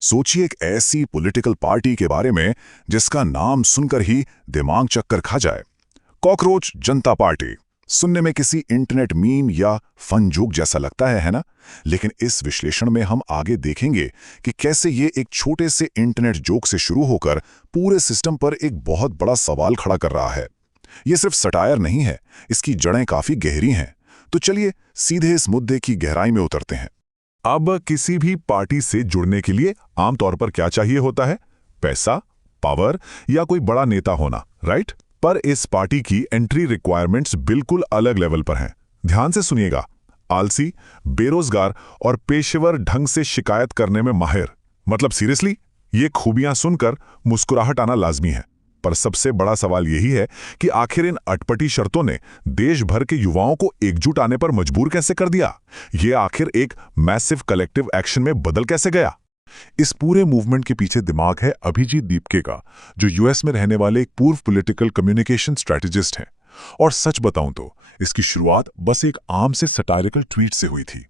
सोचिए एक ऐसी पॉलिटिकल पार्टी के बारे में जिसका नाम सुनकर ही दिमाग चक्कर खा जाए। कॉकरोच जनता पार्टी। सुनने में किसी इंटरनेट मीम या फन जोक जैसा लगता है ना? लेकिन इस विश्लेषण में हम आगे देखेंगे कि कैसे ये एक छोटे से इंटरनेट जोक से शुरू होकर पूरे सिस्टम पर एक बहुत बड़ा सवाल खड़ा कर रहा है। ये सिर्फ सटायर नहीं है, इसकी जड़ें काफी गहरी हैं। तो चलिए सीधे इस मुद्दे की गहराई में उतरते हैं। अब किसी भी पार्टी से जुड़ने के लिए आमतौर पर क्या चाहिए होता है? पैसा, पावर या कोई बड़ा नेता होना, राइट? पर इस पार्टी की एंट्री रिक्वायरमेंट्स बिल्कुल अलग लेवल पर हैं। ध्यान से सुनिएगा। आलसी, बेरोजगार और पेशेवर ढंग से शिकायत करने में माहिर। मतलब सीरियसली, ये खूबियां सुनकर मुस्कुराहट आना लाजमी है। पर सबसे बड़ा सवाल यही है कि आखिर इन अटपटी शर्तों ने देश भर के युवाओं को एकजुट आने पर मजबूर कैसे कर दिया? ये आखिर एक मैसिव कलेक्टिव एक्शन में बदल कैसे गया? इस पूरे मूवमेंट के पीछे दिमाग है अभिजीत दीपके का, जो यूएस में रहने वाले एक पूर्व पॉलिटिकल कम्युनिकेशन स्ट्रेटेजिस्ट हैं। और सच बताऊं तो इसकी शुरुआत बस एक आम से सटायरिकल ट्वीट से हुई थी।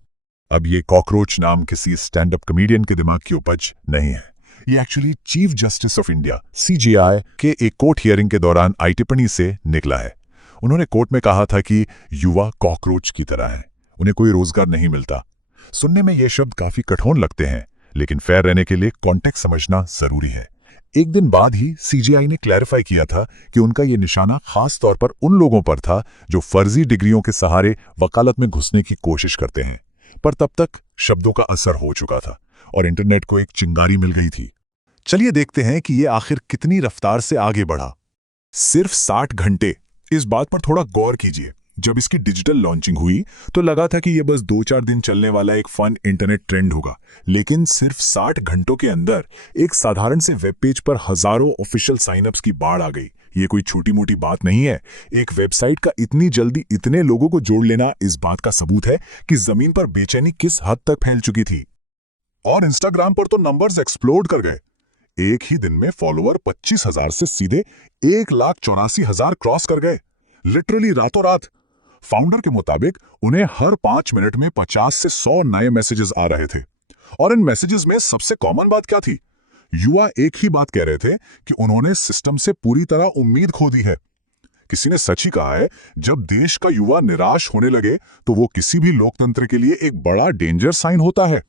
अब ये कॉकरोच नाम किसी स्टैंड अप कॉमेडियन के दिमाग की उपज नहीं है। ये actually chief justice of India CJI के एक कोर्ट हियरिंग के दौरान आई टिप्पणी से निकला है। उन्होंने कोर्ट में कहा था कि युवा कॉकरोच की तरह हैं, उन्हें कोई रोजगार नहीं मिलता। सुनने में ये शब्द काफी कठोर लगते हैं, लेकिन फेयर रहने के लिए कॉन्टेक्स्ट समझना जरूरी है। एक दिन बाद ही सीजेआई ने क्लैरिफाई किया था कि उनका ये निशाना खास तौर पर उन लोगों पर था जो फर्जी डिग्रियों के सहारे वकालत में घुसने की कोशिश करते हैं। पर तब तक शब्दों का असर हो चुका था और इंटरनेट को एक चिंगारी मिल गई थी। चलिए देखते हैं कि ये आखिर कितनी रफ्तार से आगे बढ़ा। सिर्फ 60 घंटे। इस बात पर थोड़ा गौर कीजिए। जब इसकी डिजिटल लॉन्चिंग हुई तो लगा था कि यह बस 2-4 दिन चलने वाला एक फन इंटरनेट ट्रेंड होगा, लेकिन सिर्फ 60 घंटों के अंदर एक साधारण से वेब पेज पर हजारों ऑफिशियल साइनअप्स की बाढ़ आ गई। ये कोई छोटी मोटी बात नहीं है। एक वेबसाइट का इतनी जल्दी इतने लोगों को जोड़ लेना इस बात का सबूत है कि जमीन पर बेचैनी किस हद तक फैल चुकी थी। और इंस्टाग्राम पर तो नंबर्स एक्सप्लोड कर गए। एक ही दिन में फॉलोअर 25,000 से सीधे 1,84,000 क्रॉस कर गए, लिटरली रातों रात। फाउंडर के मुताबिक उन्हें हर 5 मिनट में 50 से 100 नए मैसेजेस आ रहे थे। और इन मैसेजेस में सबसे कॉमन बात क्या थी? युवा एक ही बात कह रहे थे कि उन्होंने सिस्टम से पूरी तरह उम्मीद खो दी है। किसी ने सच ही कहा है, जब देश का युवा निराश होने लगे तो वो किसी भी लोकतंत्र के लिए एक बड़ा डेंजर साइन होता है।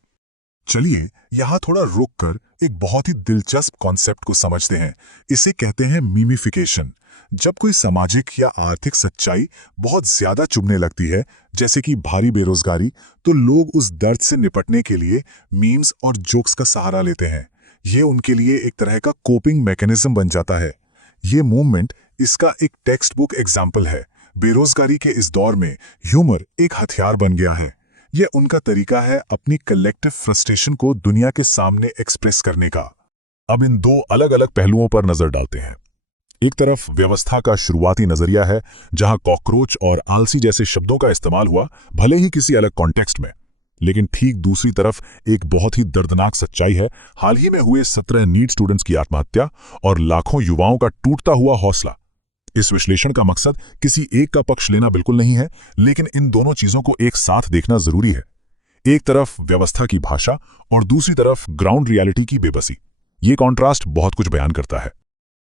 चलिए यहां थोड़ा रुक कर एक बहुत ही दिलचस्प कॉन्सेप्ट को समझते हैं। इसे कहते हैं मीमिफिकेशन। जब कोई सामाजिक या आर्थिक सच्चाई बहुत ज्यादा चुभने लगती है, जैसे कि भारी बेरोजगारी, तो लोग उस दर्द से निपटने के लिए मीम्स और जोक्स का सहारा लेते हैं। ये उनके लिए एक तरह का कोपिंग मैकेनिज्म बन जाता है। ये मूवमेंट इसका एक टेक्स्ट बुक एग्जाम्पल है। बेरोजगारी के इस दौर में ह्यूमर एक हथियार बन गया है। यह उनका तरीका है अपनी कलेक्टिव फ्रस्ट्रेशन को दुनिया के सामने एक्सप्रेस करने का। अब इन दो अलग अलग पहलुओं पर नजर डालते हैं। एक तरफ व्यवस्था का शुरुआती नजरिया है, जहां कॉकरोच और आलसी जैसे शब्दों का इस्तेमाल हुआ, भले ही किसी अलग कॉन्टेक्स्ट में। लेकिन ठीक दूसरी तरफ एक बहुत ही दर्दनाक सच्चाई है। हाल ही में हुए 17 नीट स्टूडेंट्स की आत्महत्या और लाखों युवाओं का टूटता हुआ हौसला। इस विश्लेषण का मकसद किसी एक का पक्ष लेना बिल्कुल नहीं है, लेकिन इन दोनों चीजों को एक साथ देखना जरूरी है। एक तरफ व्यवस्था की भाषा और दूसरी तरफ ग्राउंड रियलिटी की बेबसी। ये कॉन्ट्रास्ट बहुत कुछ बयान करता है।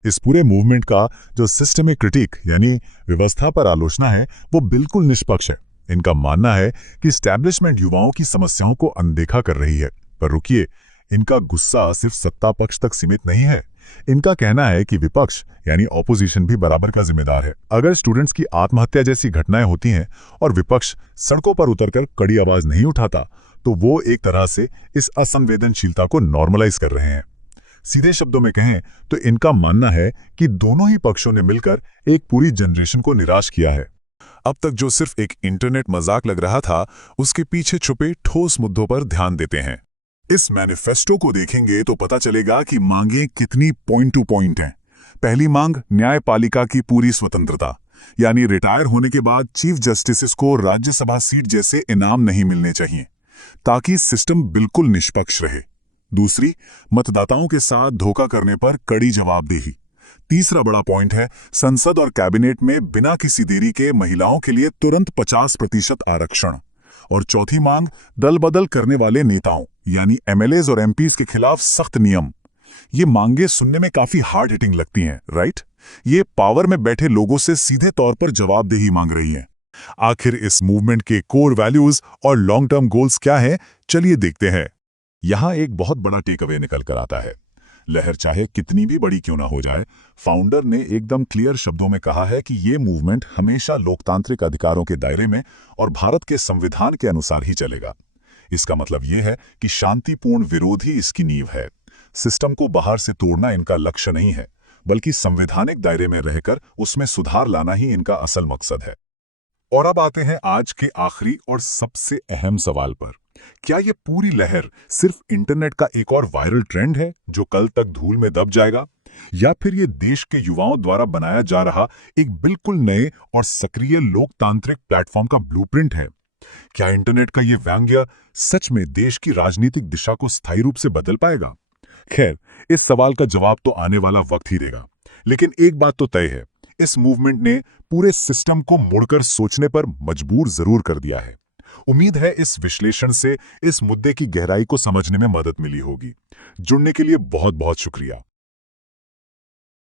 इस पूरे मूवमेंट का जो सिस्टमिक क्रिटिक यानी व्यवस्था पर आलोचना है, वो बिल्कुल निष्पक्ष है। इनका मानना है कि एस्टैब्लिशमेंट युवाओं की समस्याओं को अनदेखा कर रही है। पर रुकिए, इनका गुस्सा सिर्फ सत्ता पक्ष तक सीमित नहीं है। इनका कहना है कि विपक्ष यानी ऑपोजिशन भी बराबर का जिम्मेदार है। अगर स्टूडेंट्स की आत्महत्या जैसी घटनाएं होती हैं और विपक्ष सड़कों पर उतरकर कड़ी आवाज नहीं उठाता, तो वो एक तरह से इस असंवेदनशीलता को नॉर्मलाइज कर रहे हैं। सीधे शब्दों में कहें तो इनका मानना है कि दोनों ही पक्षों ने मिलकर एक पूरी जनरेशन को निराश किया है। अब तक जो सिर्फ एक इंटरनेट मजाक लग रहा था, उसके पीछे छुपे ठोस मुद्दों पर ध्यान देते हैं। इस मैनिफेस्टो को देखेंगे तो पता चलेगा कि मांगें कितनी पॉइंट टू पॉइंट हैं। पहली मांग न्यायपालिका की पूरी स्वतंत्रता, यानी रिटायर होने के बाद चीफ जस्टिस को राज्यसभा सीट जैसे इनाम नहीं मिलने चाहिए, ताकि सिस्टम बिल्कुल निष्पक्ष रहे। दूसरी, मतदाताओं के साथ धोखा करने पर कड़ी जवाबदेही। तीसरा बड़ा पॉइंट है संसद और कैबिनेट में बिना किसी देरी के महिलाओं के लिए तुरंत 50% आरक्षण। और चौथी मांग, दल बदल करने वाले नेताओं यानी एमएलएज और एमपीज के खिलाफ सख्त नियम। ये मांगे सुनने में काफी हार्ड हिटिंग लगती हैं, राइट? ये पावर में बैठे लोगों से सीधे तौर पर जवाबदेही मांग रही हैं। आखिर इस मूवमेंट के कोर वैल्यूज और लॉन्ग टर्म गोल्स क्या हैं? चलिए देखते हैं। यहां एक बहुत बड़ा टेक अवे निकल कर आता है। लहर चाहे कितनी भी बड़ी क्यों ना हो जाए, फाउंडर ने एकदम क्लियर शब्दों में कहा है कि ये मूवमेंट हमेशा लोकतांत्रिक अधिकारों के दायरे में और भारत के संविधान के अनुसार ही चलेगा। इसका मतलब ये है कि शांतिपूर्ण विरोध ही इसकी नींव है। सिस्टम को बाहर से तोड़ना इनका लक्ष्य नहीं है, बल्कि संवैधानिक दायरे में रहकर उसमें सुधार लाना ही इनका असल मकसद है। और अब आते हैं आज के आखिरी और सबसे अहम सवाल पर। क्या ये पूरी लहर सिर्फ इंटरनेट का एक और वायरल ट्रेंड है जो कल तक धूल में दब जाएगा, या फिर ये देश के युवाओं द्वारा बनाया जा रहा एक बिल्कुल नए और सक्रिय लोकतांत्रिक प्लेटफॉर्म का ब्लूप्रिंट है? क्या इंटरनेट का ये व्यंग्य सच में देश की राजनीतिक दिशा को स्थायी रूप से बदल पाएगा? खैर, इस सवाल का जवाब तो आने वाला वक्त ही देगा, लेकिन एक बात तो तय है, इस मूवमेंट ने पूरे सिस्टम को मुड़कर सोचने पर मजबूर जरूर कर दिया है। उम्मीद है इस विश्लेषण से इस मुद्दे की गहराई को समझने में मदद मिली होगी। जुड़ने के लिए बहुत बहुत शुक्रिया।